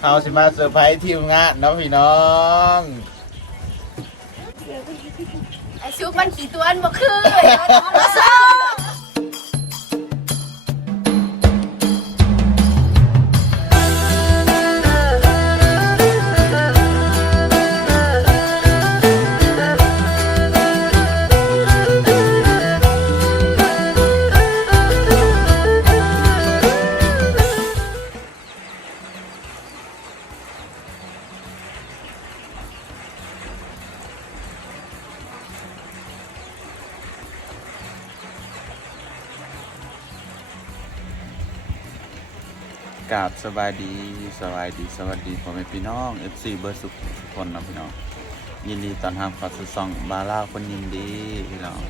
เขาสิมาเซอร์ไพรส์ทีมงานเนาะพี่น้องไอซุปมันขี่ตัวอันบ่คือมาส่ง กราบสบายดีสบายดีสวัสดีพ่อแม่พี่น้อง FC เบอร์สุขทุกคนนะพี่น้องยินดีต้อนรับข้าสู่ช่องบาร่าคนยินดีพี่น้อง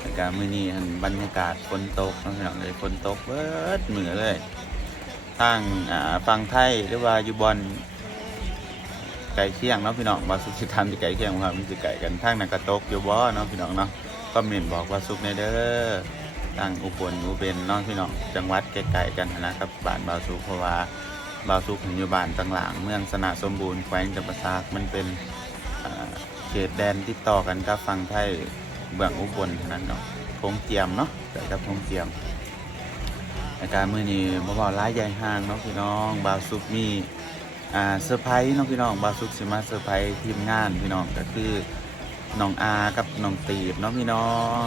ในการมื้อนี้บรรยากาศฝนตกนะพี่น้องเลยฝนตกเบิดเหมือเลยทางอ่าฝั่งไทยหรือว่าอยู่บอนไก่เคียงเนาะพี่น้องว่าสุขสิทานที่ไก่เคียงว่ามันสิไก่กันทางนันกระตกอยู่บ่เนาะพี่น้องเนาะก็เมนบอกว่าสุขในเด้อ ทางอุบลอุเบนน้องพี่น้องจังหวัดใกล้ๆกันนะครับบ้านบาวสุขเพราะว่าบาวสุขอยู่บ้านต่างหลังเมืองสนะสมบูรณ์แขวงจำปาสักมันเป็นเขตแดนติดต่อกันกับฝั่งไทยเบื้องอุบลเท่านั้นเนาะพงเจียมเนาะแต่กับพงเจียมอาการมือนี้บ่เบาร้ายใหญ่ห้างเนาะพี่น้องบาวซุกมีอ่าเซอร์ไพรส์เนาะพี่น้องบาวซุกสิมาเซอร์ไพรส์ทีมงานพี่น้องก็คือน้องอากับน้องตีบเนาะพี่น้อง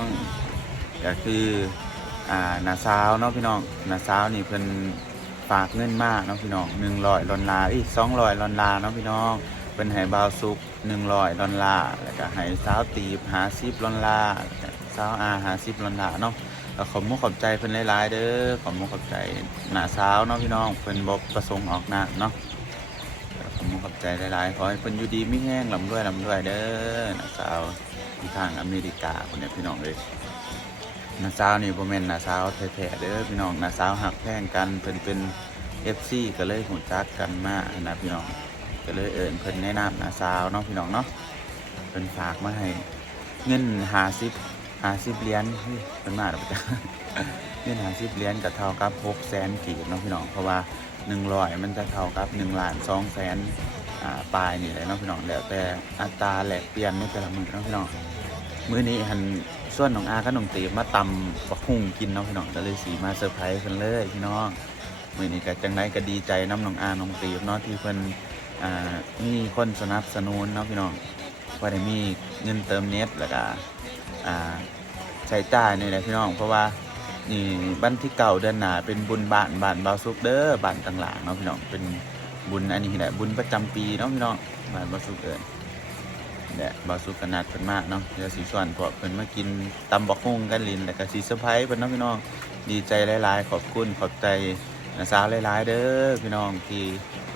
ก็คืออ่านาซาวเนาะพี่น้องนาซาวนี่เพิ่นฝากเงินมากเนาะพี่น้องหนึ่งร้อยดอลลาอีกสองร้อยดอลลาเนาะพี่น้องเป็นให้บาวซุกหนึ่งร้อยดอลลาแล้วก็ให้สาวตีบหาซิบดอลลาสาวอาหาซิบดอลลาเนาะขอบมุกขอบใจเพิ่นหลายๆเด้อขอบมุกขอบใจหนาสาวเนาะพี่น้องเพิ่นบ่ประสงค์ออกหน้าเนาะขอบมุกขอบใจหลายๆขอให้เพิ่นอยู่ดีไม่แห้งลำด้วยลำด้วยเด้อหนาสาวที่ทางอเมริกาคนเนี้ยพี่น้องเลย นาสาวนี่บ่แม่นนาสาวแท้ๆเด้อพี่น้องนาสาวหักแพงกันเพิ่นเป็น FC ก็เลยหูจักกันมานะพี่น้องก็เลยเอิญเพิ่นแนะนำนาซาวเนาะพี่น้องเนาะเพิ่นฝากมาให้เงินหาซิบหาซิบเหรียญเฮ้ยเพิ่นมาแล้วจ้ะเงินหาซิบเหรียญก็เท่ากับหกแสนกีบเนาะพี่น้องเพราะว่าหนึ่งร้อยมันจะเท่ากับหนึ่งล้านสองแสนอ่าปลายนี่แหละเนาะพี่น้องแล้วแต่อัตราแลกเปลี่ยนในแต่ละมื้อเนาะพี่น้องมื้อนี้หัน ส่วนน้องอากับน้องตีมาตำบักหุ่งกินเนาะพี่น้องก็เลยสีมาเซอร์ไพรส์เพิ่นเลยพี่น้องมื้อนี้ก็จังไดก็ดีใจน้ำน้องอาน้องตีเนาะที่เพิ่นอ่ามีคนสนับสนุนเนาะพี่น้องว่าได้มีเงินเติมเน็ตแล้วก็อ่าใช้จ่ายนี่แหละพี่น้อง เพราะว่านี่บันที่เก่าเดือนหนาเป็นบุญบ้านบ้านบาวซุกเด้อบ้านต่างหลังเนาะพี่น้องเป็นบุญอันนี้แหละบุญประจำปีเนาะพี่น้องบ้านบาวซุกเอิ นเนี่ยบาวซุกกันนัดเพิ่นมากเนาะเดี๋ยวสีส่วนพวกเพิ่นมากินตำบักฮุ่งกันลินแล้วก็สีเซอร์ไพรส์เพิ่นเนาะพี่น้องดีใจหลายๆ ขอบคุณขอบใจนะสาวหลายๆเด้อพี่น้องที่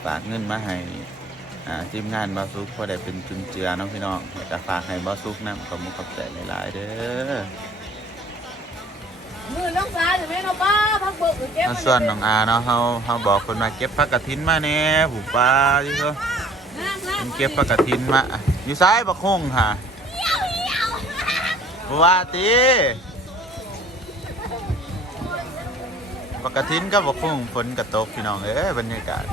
ฝากเงินมาให้อ่าทีมงานบาซุกพอได้เป็นจุนเจือเน้องพี่น้องจะฝากให้บาซุกนะขอบคุณขอบใจหลายๆเด้อมือน้องสาวจะไม่น้องป้าพักเบิกหรือเก็บมาส่วนน้องอาเนาะเฮาเฮาบอกคนมาเก็บผักกระถินมาแน่ผู้ป้าที่เขาเป็นเก็บผักกระถินมา อยู่ซ้ายบักฮงค่ะว่าตีผักกระถินกับบักฮงฝนกระตกพี่น้องเอ้ยบรรยากาศ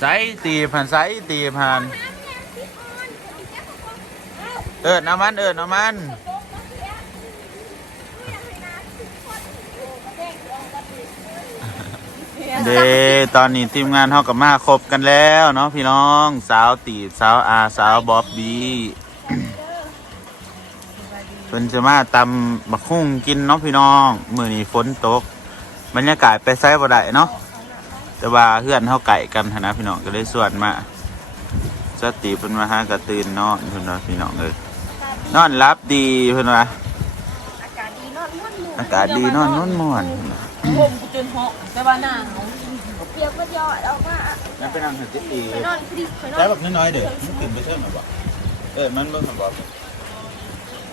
ใส่ตีผ่านใส่ตีผ่าน เอิดน้ำมันเอิดน้ำมัน เดตอนนี้ทีมงานเขากับมาครบกันแล้วเนาะพี่น้องสาวตีบสาวอาสาวบ๊อบบี้เพิ่นจะมาตำบักคุ้งกินเนาะพี่น้องมื้อนี้ฝนตกบรรยากาศไปไซบ่ได้เนาะแต่ว่าเพื่อนเฮาไก่กันหั้นนะพี่น้องก็เลยส่วนมาสติเพิ่นมาหากระตื่นนอนเพิ่นว่าพี่น้องเอ้ยนอนรับดีเพิ่นว่าอากาศดีนอนม่วนหมู่อากาศดีนอนนอนม่วน ผมจนเหาะแต่ว่าหน้าหนาวเปียกก็ยอดออกมานั่นเป็นอาหารที่ดีไปนอนฟรีไปนอได้นแบบน้อยๆเด้อมันขึ้นไปเชิงหน่อยบ่เออมันเบิ่งหน่อยบ่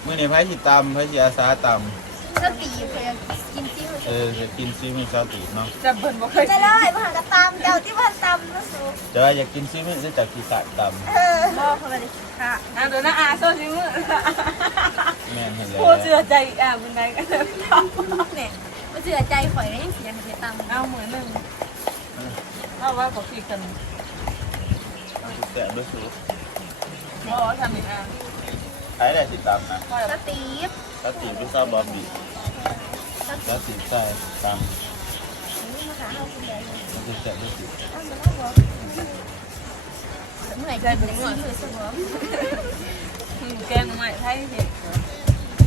มื้อนี้ไผสิตำไผสิอาสาตำสตีเคยกินจิ้มเออจะกินซีมิซาติเนาะแต่เบิ่นบ่เคยได้เลยมาหากระตามเจ้าที่บ้านตำนะสูจะว่าอยากกินซีมิจะจากกีสานตเออบอกเขาไปเลยค่ะอะเดี๋ยวนะอาโซซิมือแม่นเห็นแล้วโคเชื่อใจอีกอะมึงไงกันเนี่ยมา เสือใจข่อยได้ยังเสียให้ตังค์เอาเหมือนหนึ่งเอาว่าขอพี่กันแกะด้วยสูพอทำอีกอะใช้ได้ติดตามนะสตีฟแล้วตีพิซซ่าบอมบี้แล้วตีใส่ตามนี่มาขาเอาคุณแดงแล้วจะแกะด้วยสูเอามาแล้วบอกเมื่อไหร่จะเป็นสีมือสมองแกงใหม่ไทยเห็ด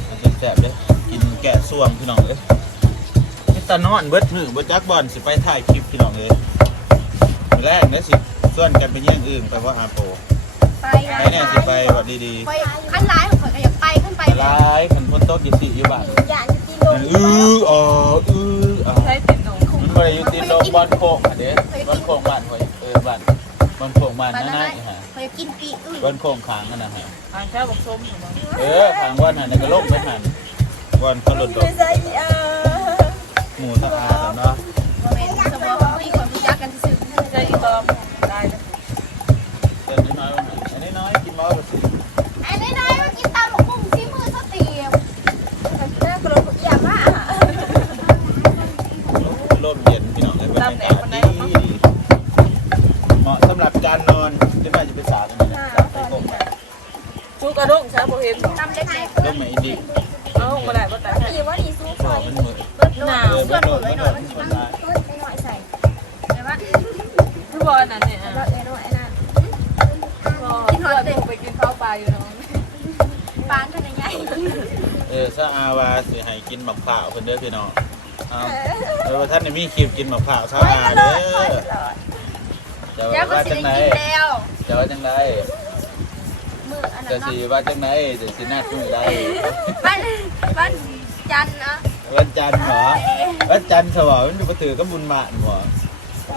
แล้วจะแกะด้วยกินแกะส่วงพี่น้องเอ้ยนี่ ตานอนเบิดมือเบิดจักบอลสิไปถ่ายคลิปพี่น้องเอ้ยมื้อแรกเนี่ยสิส่วนกันไปเยี่ยงอื่นไปว่าอาโปไปไปเนี่ยสิไปวัดดีไปขั้นร้ายของข่อยก็อยากไปขึ้นไปๆร้ายขันพ้นโต๊ะกินสิอยู่บ้านอยากจะกินลงอืออ๋ออืออ๋อใช้ติดหนูมันบ่ได้อยู่ติดโรงบอลโป่งอะเด้บอลโป่งบ้านข่อยเออบ้านบอลโป่งบ้านไปนั่นแล้วน่ะนะฮะข่อยอยากกินปีกอึ่งบอลโป่งขางกันนะฮะอ่านแค่บอกส้มอยู่มั้งเออขางวันหันแล้วก็ลงไปหันบอลเขาหลุดดอกไม่ใช่อะ หมูสะอาดแล้วเนาะบ่แม่นสมองมีคนรู้จักกันซื่อใช่อีตอมได้เลยเดินน้อยๆลงหน่อยอันนี้น้อยกินม พร้าวเพิ่นเด้อพี่น้องเอาเออท่านนี่มีคลิปกินมะพร้าวซาอาเด้อจะแล้วก็ว่าสิจังไดได้กินแล้วจะว่าจังไดมืออันจะนั้นสิเนาะว่าจังไดจะสินัดมื้อใดบ้านบ้านจันทร์นะวันจันทร์เหรอวันจันทร์สวะมันอยู่บ่ถือกับบุญบาทบ่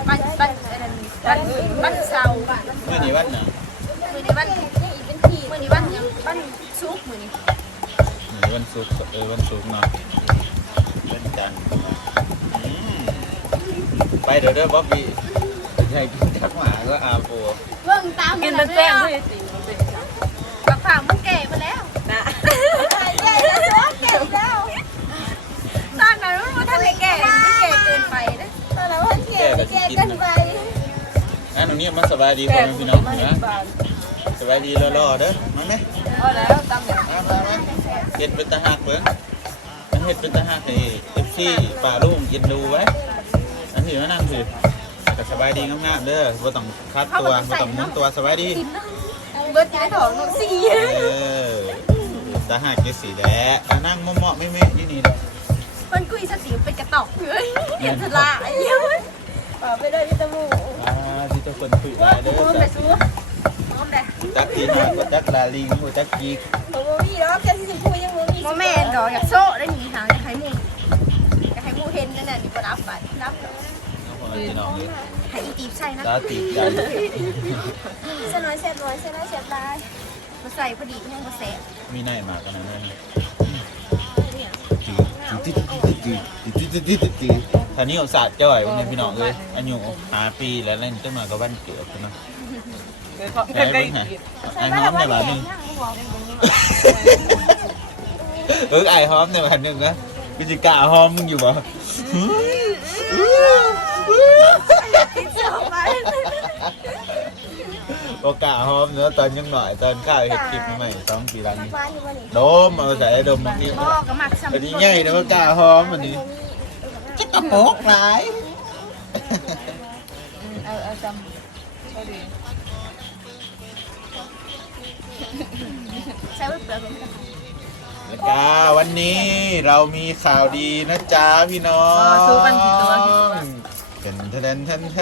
บ้านบ้านอันนั้นบ้านบ้านเสาร์บ้านมื้อนี้วันน่ะมือนี้บ้านยังอีกเป็นทีมือนี้บ้านยังบ้านซุกมือนี้มื้อนี้วันศุกร์เออวันศุกร์เนาะวัน จันทร์อืมไปเดี๋ยวเด้อบ๊อบบี้อยากกินจักหมาก็อาโปเบิ่งตามกินเป็นแป้งด้วยสิเป็นบักผ่ามันแก่มาแล้วนะแก่แล้วแก่แล้วตอนนั้นมันทันได้แก่มันแก่เกินไปนะตอนนั้นมันแก่แก่เกินไปอันนี้มันสบายดีพ่อแม่พี่น้องนะบาทสบายดีรอๆเด้อมาไหมพอแล้วตำแบบมามามาเฮ็ดเป็นตาหักเบิ่ง มันเฮ็ดเป็นตาหักให้ FC ป่าลุงกินดูไว้อันนี้มานั่งสิก็สบายดีงามๆเด้อบ่ต้องคัดตัวบ่ต้องหมุนตัวสบายดีเบิร์ดย้ายถองหนูสี่เออตาหักเกสีแหละอะนั่งเหมาะๆไม่เมะนี่นี่เด้อมันกุยสติเป็นกระตอกเลยเห็นสลาไอ้เหี้ยป่าไปได้ที่ตะมูอ่าที่ทุกคนคุยได้ว่าเด้อกูไปสู้มอมได้จักทีหาบ่จักลาลิงบ่จักกีกโมมี่แล้วแกสิพูยัง โมมี่โมแม่ดอกอยากโซ่ได้หนีหางอยากให้มูอยากให้มูเห็นนั่นน่ะนี่ก็รับไปรับดอกน้องพี่น้องเอ้ยให้อีตีบใส่นะตาตีบใจเส้นน้อยเส้นน้อยเส้นน้อยเส้นลายมาใส่พอดียังมาแสบมีในมากันนะเนี่ยเนี่ยท่านี้เอาสาดจ้อยวันนี้พี่น้องเอ้ยอายุหาปีแล้วเล่นจังหน่อยก็วันเกิดนะเดี๋ยวเขาไอ้ได้เบิ่งฮะกินไอ้หอมในบ้านนึง เออไอ้หอมในบ้านนึงนะกูจะกล้าหอมมึงอยู่บ่เสือไปบ่กล้าหอมเนอะตอนยังหน่อยตอนข้าวเห็ดคลิปใหม่ๆสองปีหลังนี้บ้านอยู่วันนี้ดมเอาใส่ดมนี่พ่อก็มักซ้ำอันนี้ใหญ่นะบ่กล้าหอมอันนี้จะตะโปกหลายเอาเอาจำก็ดีใช้ไว้เปลือกมัน แล้วก็วันนี้เรามีข่าวดีนะจ๊ะพี่น้องสู้กันกี่ตัว เทนเทนเทนเท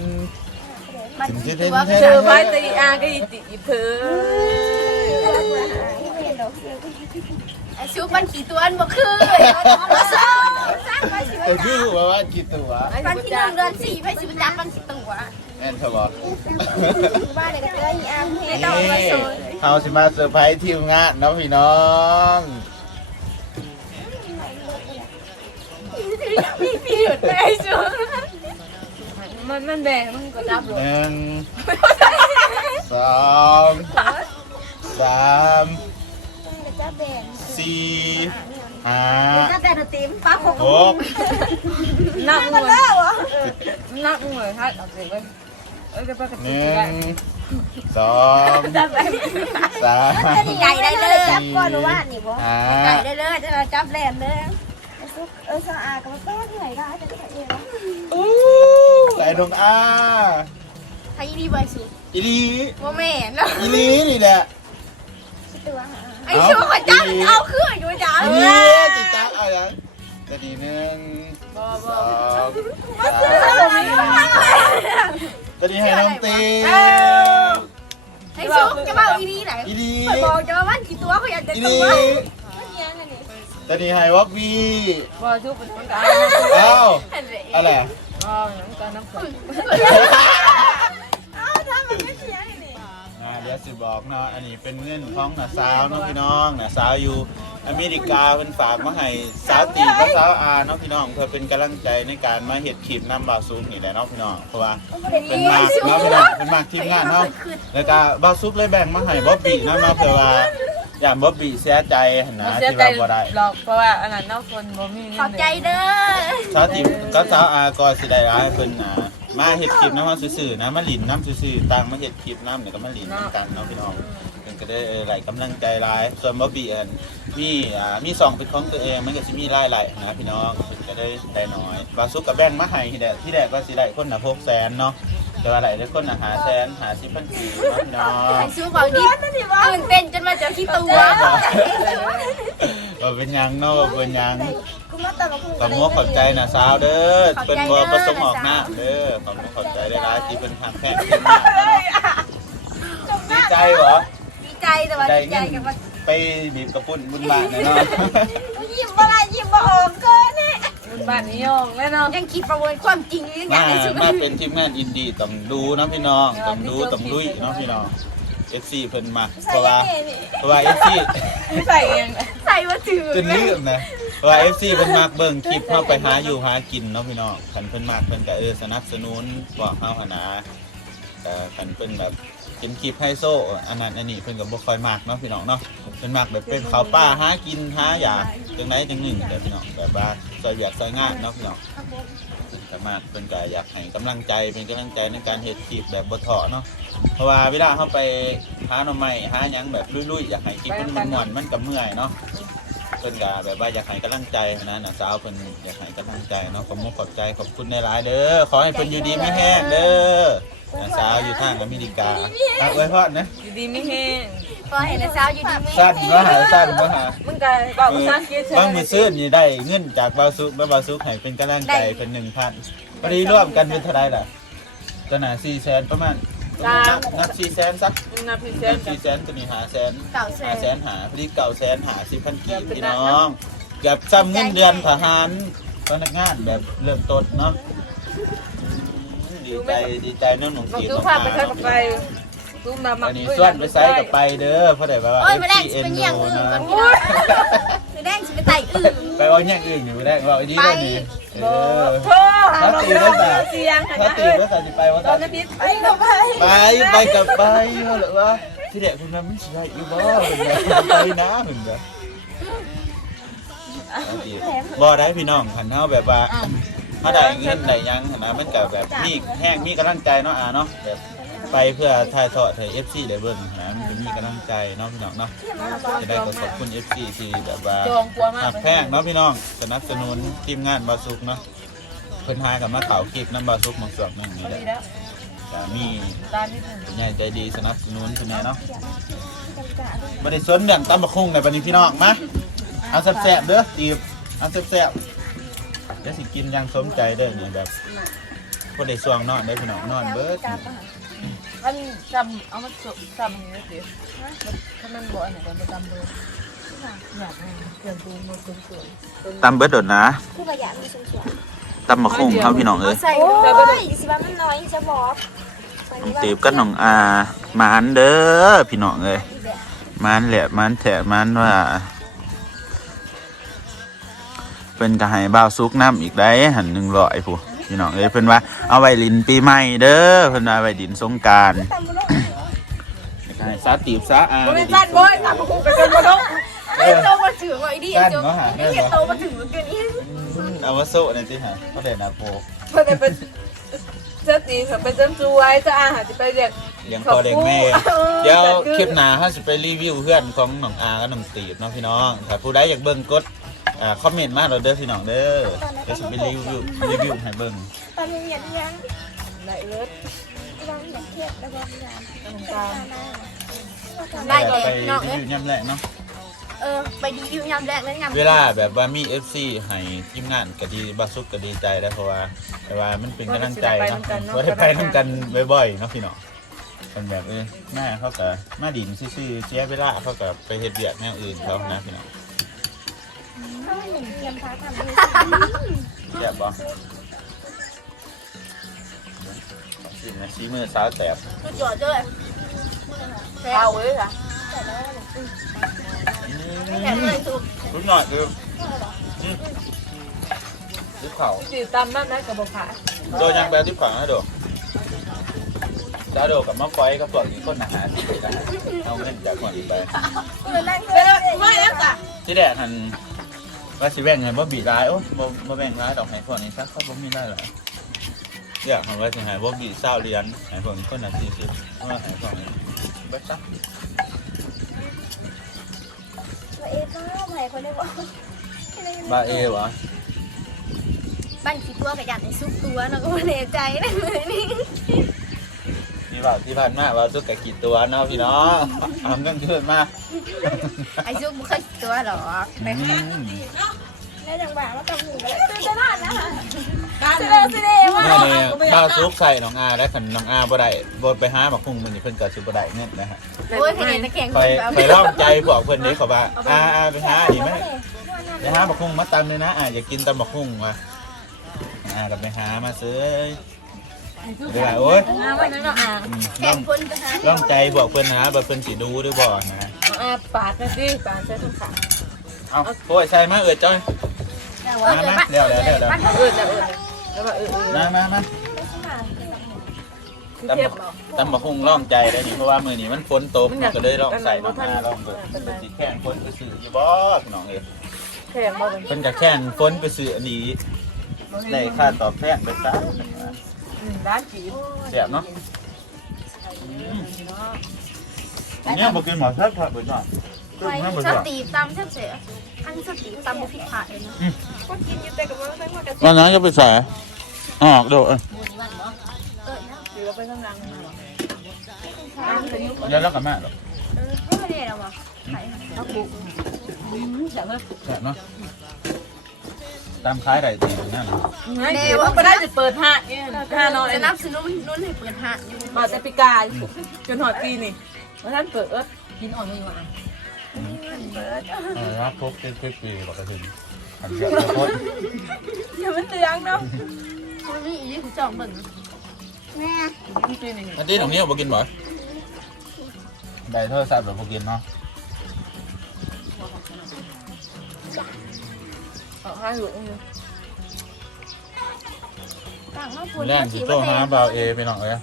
นมันถึงจะถืได้อว่าเจอไพ่ตีอาก็อีติอีเพื่อ ไอ ชุบมันขี่ตัวอันบ่คือมาซ่อสร้างไว้สิตัวคือว่าว่ากี่ตัววันที่หนึ่งเดือนสี่ไปสิบจักมันสิตัวแอนเธอบอกบ้าเด็กเจออีอันเฮ็ดนี่เอาไว้โซนเอาสิมาเซอร์ไพรส์ทีมงานน้องพี่น้องพี่พี่หยุดไปไอชุบมันมันแดงมันก็ดับลหนึ่งสองสามจะเบ สี่ห้าถ้าแต่ดนตรีป้าหกหกนักมัมนวยเลิกวะนักมวยฮัทเอาสิเว้ยเอ้ยจะไปกับหพี่นึ่ได้งสองสามใหญ่ได้เลยจับก่อนว่านี่บ่ห้าใหญ่ได้เลยจะมาจับแหลมเลยเออสะอาดกับต้นเหนื่อยได้จะได้เองอู้ไหลดงอาใครดีใบสุอีลีโมแม่เนาะอีลีนี่แหละตัว ไอ้ชัวขจับเอาขึ้นอยู่จ้าอีเอลีอจิจ้าเอาอย่างตัวนี้หนึ่งบ่สบ่องตัวนี้ให้น้องตีไอ้ชัวจะมาอีนี่ไหนอีลีบอกจะมาวันกี่ตัวเขาอยากจะอีตัลีวตัวนี้ให้วอกวีบ่ทุกเป็นคนกลางเอ้าอะไรอ๋อน้ำกันน้ำฝนอ้ ดี๋ยวสิบอกเนาะอันนี้เป็นเงินของน้าสาวเนาะพี่น้องน้าสาวอยู่อเมริกาเป็นฝากมาให้สาวตีกับสาวอาเนาะพี่น้องเพื่อเป็นกำลังใจในการมาเฮ็ดคลิปนำบ่าวซูมนี่แหละเนาะพี่น้องเพราะว่าเป็นมากเนาะพี่น้องเป็นมากทีมงานเนาะแล้วก็บาซุปเลยแบ่งมาให้บ๊อบบี้เนาะเนาะเพื่อว่าอย่าบ๊อบบี้เสียใจหั่นนะเสียที่ใจว่าบ่ได้ หรอกเพราะว่าอันนั้นนอกคนบ่มีขอบใจเด้อ สาวทีมก็สาวอาก็สิได้ร้ายเพิ่นอ่า มาเฮ็ดคลิปนำเฮาซื่อๆนะมาหลินน้ำซื่อๆต่างมาเฮ็ดคลิปน้ำเนี่ยก็มาหลินนำกันเนาะพี่น้องเพิ่นก็ได้เออไหลกำลังใจหลายส่วนบ๊อบบี้อันมีอ่ามีสองเป็นของตัวเองมันก็สิมีหลายหลายๆนะพี่น้องเพิ่นก็ได้ได้น้อยบาซุปก็แบ่งมาให้ที่แดกที่แดกก็สิได้คนละ600,000เนาะแต่ว่าได้ได้คนละ500,000 50,000กีบเนาะพี่น้องไอ้ชัวบอกดิตื่นเต้นจนมาเจอที่ตัว ว่าเป็นหยังเนาะว่าเป็นหยังกูมาตัดมาคู่ขอมัวขอบใจนะสาวเด้อเป็นบ่ประสงค์ออกหน้าเด้อขอมัวขอบใจได้ร้ายที่เป็นทางแพทย์ขึ้นมาดีใจเหรอดีใจแต่ว่าได้ดีใจเงินกับว่าไปบีบกระปุ่นบุญบาทแน่นอนยิ้มอะไรยิ้มมาออกเกินนี่บ้านนี้ยองแน่นอนยังคิดประเมินความจริงหรือยัมางในสุดมาเป็นทีมงานอินดีต้องดูเนาะพี่น้องต้องดูต้องลุยเนาะพี่น้อง FC เพิ่นมาเพราะว่าเพราะว่า FC ใส่เองใส่มาถือจนลืมนะเพราะว่า FC เพิ่นมักเบิ่งคลิปเฮาไปหาอยู่หากินเนาะพี่น้องคันเพิ่นมักเพิ่นก็เออสนับสนุนบอกเฮาหนนะแต่คันเพิ่นแบบกินคลิปไฮโซอันนั้นอันนี้เพิ่นก็บ่ค่อยมักเนาะพี่น้องเนาะเพิ่นมักแบบเป็นข้าวป้าหากินหาหยาจังไดจังหนึ่งเด้อพี่น้องแบบว่าซอยเวียกซอยงานเนาะพี่น้อง สามารถเพิ่นก็อยากให้กำลังใจเป็นกำลังใจในการเฮ็ดคลิปแบบบ่ท้อเนาะเพราะว่าเวลาเฮาไปหาหน่อไม้หาหยังแบบลุยๆอยากให้คลิปมันม่วนๆมันก็เมื่อยเนาะ เพิ่นก็แบบว่าอยากให้กำลังใจนะนะสาวเพิ่นอยากให้กำลังใจเนาะขอบคุณขอบใจขอบคุณในหลายๆเด้อขอให้เพิ่นอยู่ดีไม่แห้งเด้อนะสาวอยู่ทางอเมริกาอะไว้พอดนะอยู่ดีไม่แห้งพอเห็นแล้วสาวอยู่ดีไม่สั้นว่าหาสั้นว่าหามึงก็บอกภาษาอังกฤษบางมือซื้อนี่ได้เงินจากบาวซุกบาวซุกให้เป็นกำลังใจเป็นหนึ่งพันพอดีร่วมกันเป็นเท่าไรล่ะตัวหนาสี่แสนประมาณ นับสี่แสนสักนับพิเศนัษบสี่แสนตัวนี้หาแสนเก่าแสหานแสนหาพอดีเก่าแสนหาสิบพันกีบพี่น้องเกือบซ้ำเงินเดือนทหารพนักงานแบบเริ่มต้นเนาะดีใจดีใจเน้องหนุ่มบอกกีดูภาพไปใช้กับไป ดูมามัอันนี้ส่วนไปไซส์กับไปเด้อเพราะได้แบบว่าโอ้ยเอฟมาแดงซีสิเอ็นเป็นโอย่างอื่นนะก่อนพี่น้องมาแดงสิเป็นไต่อื่นไปว่าอย่างอื่นอยู่ไม่ได้ว่าอันนี้ได้นี่เออโทรหาน้องเสียงถ้าตีว่าจะไปว่าตอตานนั้นนิดไปเข้าไปไปไปกับไปเขาหรือว่าที่เด็กคุณนั้นไม่ใช่อีบ้าเหมือนกันไปนะเหมือนกันบ่ได้พี่น้องขันเท้าแบบว่าถ้าได้เงินได้ยังนะมันกับแบบมีแห้งมีกำลังใจเนาะอะเนาะแบบ ไปเพื่อถ่ายทอดให้เอฟซีได้เบิ่งนะมันจะมีกำลังใจเนาะพี่น้องเนาะจะได้ขอขอบคุณเอฟซีที่แบบว่าจองกลัวมาก หักแพงเนาะพี่น้องสนับสนุนทีมงานบาซุกเนาะเพิ่นหากับมาข่าวคลิปน้ำบาซุกบางส่วนหนึ่งนี่แหละดีแล้วจะมีตานิดนึงผู้ใหญ่ใจดีสนับสนุนคะแนนเนาะบริสุทธิ์เรื่องตำบักหุ่งในบันนี้พี่น้องมาเอาแซ่บๆเด้อตีบเอาแซ่บๆเดี๋ยวสิกินอยังสมใจเด้อเนี่ยแบบคนได้สวงนอนได้อพี่น้องนอนเบิด มันจำเอามาจำอย่างนี้สิถ้ามันบ่อยเนี่ยมันจำเบอร์อยากให้เปลี่ยนตูมาสวยตำเบิดโดดนะคือประหยัดมีสมส่วนตำบักหุ่งเขาพี่น้องเอ้ยใส่โอ้ยสิว่ามันน้อยจะบอกน้องตีบกับน้องอามานเด้อพี่น้องเอ้ยมานแหละมานแถะมานว่าเป็นกระหายบ่าวซุกน้ำอีกได้หันหนึ่งร้อยผู้ พี่น้องเอ้ยเพิ่นว่าเอาไว้ลินปีใหม่เด้อเพิ่นว่าไว้ดินสงกรารตามบุญซาตีบซาอาๆบริษัทบ่อยทำกูเป็นคนบ่ต้องซไอ้โตมาถึงว่ะไอ้ดิไอ้กันโตเนาะฮะไอ้เหี้ยโตมาถึงเมื่อกี้นี้เอามาโซะนี่ยสิฮะเขาเด่นนะโปเพื่อนเป็นเจ้าตีเขาเป็นเจ้าช่วยเจ้าอาหารจะไปเรียกเลี้ยงพ่อเลี้ยงแม่ เดี๋ยวคลิปหน้าเขาจะไปรีวิวเพื่อนของหนองอากับหนองตีบเนาะพี่น้องถ้าผู้ใดอยากเบิ่งกด อ่าคอมเมนต์มาเราเด้อพี่น้องเด้อเดี๋ยวจะไปรีวิวรีวิวให้เบิ่งตอนนี้ยังยังไหนเลิศวางอย่างเทียบแล้วก็ยามน้ำตาลได้เลยไปเนาะรีวิวย่ำแรกเนาะเออไปดีวิวยามแรกแล้วยามเวลาแบบว่ามี FC ให้ทีมงานก็ดีบาสุกก็ดีใจได้เพราะว่าแต่ว่ามันเป็นกำลังใจเนาะว่าได้ไปทำกันบ่อยๆเนาะพี่น้องเป็นแบบเออแม่เขาก็มาดินซื่อๆเสียเวลาเขาก็ไปเฮ็ดเวียกแนวอื่นเขานะพี่น้องเขาหนึ่งเตรียมพาทำด้วยแซ่บบ่สินะซีมือสาวแสบก็จอดด้วยเอาเลยค่ะแข่งเลยถูกรุ่นหน่อยคือดิบเขาสีตำนั่นนะกับบอกขาโดยยังแบบดิบเขานะโดดาโดกับมะฟอยกับพวกนี้คนอาหารที่ได้เอาเงินจากคนอื่นไปเลยนั่งเลยไม่แล้วจ้ะที่แรกหัน ว่าสิแบ่งไงบ่บีร้ายโอ้บ่บ่แบ่งร้ายดอกให้พวกนี้ซักเขาบ่มีได้หรอกอยากหันว่าสิให้บ่บีเศร้าเรียนให้พวกนี้คนละ40ว่าให้พวกนี้เบิดซะตัวเอฟ้าใหม่คนได้บอกบาเอวะบ้านคิดตัวกับยันในซุปตัวเนาะก็ไม่แน่ใจนะเลยนี่ นี่ว่าที่ผ่านมาว่าสุกกะกี่ตัวเนาะพี่น้องทำกันขึ้นมาไอ้ซุปไม่เคยตัวหรออืมได้จังหวะว่าตำหูกันเลยจะนานนะคะเสดเสดว่าเมื่อนี้บ้าวซุกใส่น้องอาและขันน้องอาบ่ได้บ่ไปหาบักคุ้งมันนี่เพิ่นก็สิบ่ได้เงินนะฮะโอ้ยคะแนนตะแข่งไปไปร้องใจบอกเพิ่นนี้เขาว่าอาอาไปหาอีกไหมไปหาบักคุ้งมาตำเลยนะอ่าอยากกินตำบักคุ้งว่ะอ่าก็ไปหามาซื้อ เดี๋ยวโอ๊ยอาวันนั้นเราอ่างอืมแข่งคนจะหาร้องใจบอกเพิ่นนะบ่เพิ่นสิดูหรือบ่นะอาปาดนะสิปาดใช้ทั้งขาเอาโอ้ยใส่มาเอิดจ้อยมามาเดี๋ยวเดี๋ยวเดี๋ยวเดี๋ยวเออจะเออแล้วก็เออเออมามามาคือเทียบเอาตำบักหุ่งร่องใจได้นี่เพราะว่ามือนี้มันฝนตกมันก็เลยร่องใส่น้ำมาร่องเบิดเป็นสิแข่งฝนไปซื้ออยู่บ่พี่น้องเอ้ยแข่งมาเป็นเพิ่นก็แข่งฝนไปซื้ออันนี้ได้ค่าตอบแทนไปซะ หนึ่งล้านกีบเสียบเนาะอืมอันนี้บ่กินหมอซักครับเบิดเนาะไว้สตีตำเสียเสียอันสตีตำบุฟิขาเองนะก็กินอยู่แต่กับว่าไม่มากันวันนั้นจะไปใส่ออกโดดเออนะหรือเราไปข้างหลังมาหรอเดี๋ยวแล้วกับแม่หรอกเออไม่ได้หรอวะขายเอาบุกใช่ไหมแซ่บเนาะ ตามคล้ายได้ตีนั่นเนาะเดี๋ยวก็ได้จะเปิดห้าเนี่ยห้าน้อยจะนับสนุนนุ่นให้เปิดห้างอยู่มาแต่ปีกาจนหอดปีนี่ว่าท่านเปิดกินอ่อนเลยว่ะเออรับครบเจ็ดสิบปีบอกกระถึงอันเสียบโคตรอย่ามันเตืองเนาะมันมีอีกคือจองเบิ่งแม่ปีนี่อันที่ตรงนี้บ่กินบ่ได้โทรศัพท์แบบบ่กินเนาะ เอาห้าหลวงต่างมาพูดแรงสิโทรหาบ่าวเอไปน้องเอ้ย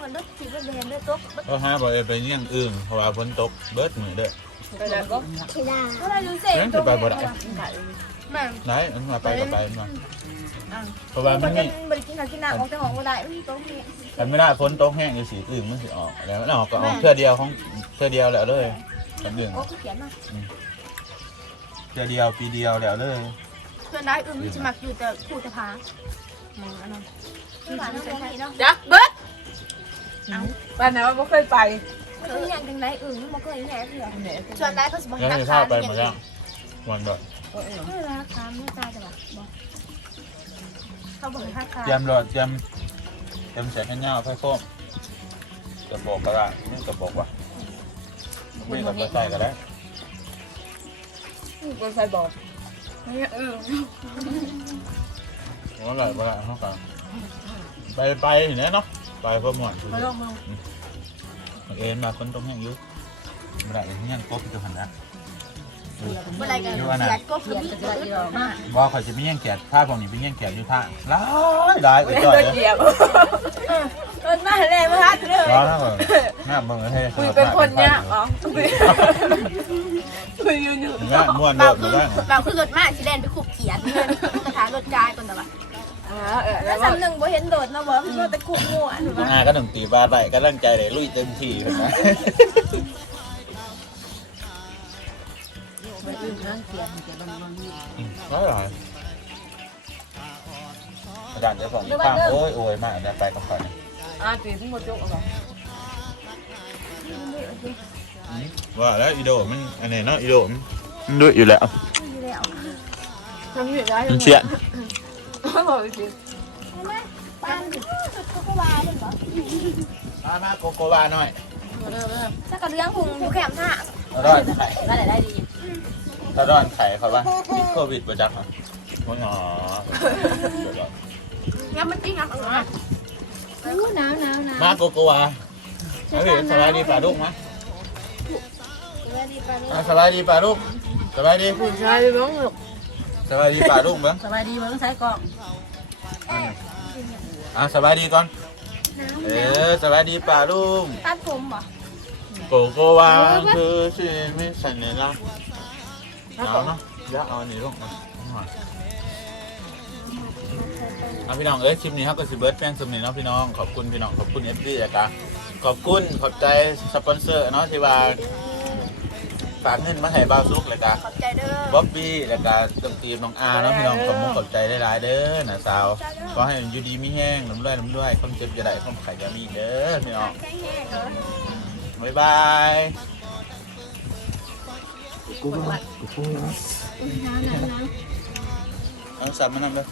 มันรถสีแดงด้วยต๊กโทรหาบ่าวเอไปเลี้ยงอึ่งเพราะว่าฝนตกเบิดมื้อเด้อไปแล้วก็ไม่ได้ก็ได้รู้เสกยังสิไปบ่ได้แม่ไหนอันมาไปก็ไปอันมาเพราะว่ามัมันนยัมีงบริกินข้าวกินน้ำออกจากห้องไม่ได้ไม่ต้องเพียกันไม่ได้ฝนตกแห้งอยู่สิอึ่งมันสิออกแล้วมันออกก็ออกเทื่อเดียวของเทื่อเดียวแล้วเลยคนอื่นโอ้เขียนมา เทื่อเดียวปีเดียวแล้วเลยเพื่อนได้อึมจะมักอยู่แต่คู่จะพาหมองอันนั้นคือบ้านเราเป็นไงเนาะจักเบิดบ้านไหนว่าไม่เคยไปคืออย่างจังไรอึมมันก็อย่างไรเถื่อไหนชวนได้เขาสมบัติยังราไม่คาเข้าไปหมดแล้ววันแบบไม่ราคาไม่ตายแต่แบบบอกเขาบอกราคาเตรียมรถเตรียมเตรียมเสร็จให้เงาไฟโฟมกระบอกก็ได้นี่กระบอกว่ะไม่กับกระใส่ก็ได้ คนใส่บอกเออว่าไรว่าไรเขากันไปไปเห็นไหมเนาะไปเพื่อหมดมาลองมึงเอ็นมาคนตรงแห้งยุบไม่ได้ที่ยังกบอยู่หันนะเมื่อไรกันเสียก็คือมีตัวอื่นมาว่าเขาจะไม่ยังแกะผ้าผมนี่เป็นยังแกะอยู่ท่าร้ายร้ายไปจ่อยตัวเลยเกียบเออมาแรงมาฮัดเลยร้อนนะเบิ่งหน้าเบิ่งเฮ้ยคุยเป็นคนเนี่ยอ๋อ ยืนอยู่เหมือนว่าม่วนโดบางดเหมืคืออนว่าบางคือรถมากสิแลนไปขุบเขียนเงินกระถางรถกายก่อนแต่ว่าอ่าเออแล้แล้ววสำหนึ่งบ่เห็นโดดนะบ่มันแต่ขุบงัวหนูน้องว่าอาก็หนึ่งตีบาได้ก็ร่างใจเลยลุยเต็มที่เห็นไหมไปยืนข้างเตียงเตียงมันนี่ร้อยหรออาจารย์จะบอกข้างโอ้ยโอ้ยมากนะไปกับใครอ่าตีทั้งหมดยกเอาไป ว่าแล้วอีโดมันอันไหนเนาะอีโดมันด้วยอยู่แล้วอยู่แล้วทำเหตุได้มันเชียนเขาบอกจริงเห็นไหมปานดิเขาก็ว่าเพิ่นบ่มามาโกโกวาหน่อยมาเริ่มเริ่มถ้ากระเรื่องพุงผู้แคมท่าเราด้อนไข่ได้ได้ดีเราด้อนไข่เขาว่าติดโควิดประจักษ์เหรอมันอ๋องั้นมันจริงอะเอามาอู้หนาวหนาวหนาวมาโกโกวาเฮ้ยสบายดีป่าลูกมะสวัสดีปาน อะสบายดีป่าลูกสบายดีผู้ชายบ้างหรอกสบายดีป่าลูกเบ้างสบายดีบ้างใช้กล่องอะสบายดีก่อนหนาวเอหนาวอสบายดีป่าลูกตัดผมบ่โกโกวาคือชีวิตสัญลักษณ์เอาเนาะอยากเอาอันนี้ลูกมาเอาพี่น้องเอ้ยคลิปนี้ครับก็สิเบิร์ดแป้งสมนีเนาะพี่น้องขอบคุณพี่น้องขอบคุณเอฟซีอะกะขอบคุณขอบใจสปอนเซอร์เนาะที่ว่า ฝากเงินมาให้บ่าวซุกเลยกะขอบใจเด้อ บ๊อบบี้แล้วก็ดนตรีน้องอาเนาะพี่น้องขอบมุกขอบใจได้หลายๆเด้อนะสาวขอให้อยู่ดีมีแห้งน้ำรวยน้ำรวยความเจ็บจะได้ความไข่จะมีอีกเด้อพี่น้องแข็งแห้งเด้อบ๊ายบายหนาวหนาวหนาวเอาสับมานำเลย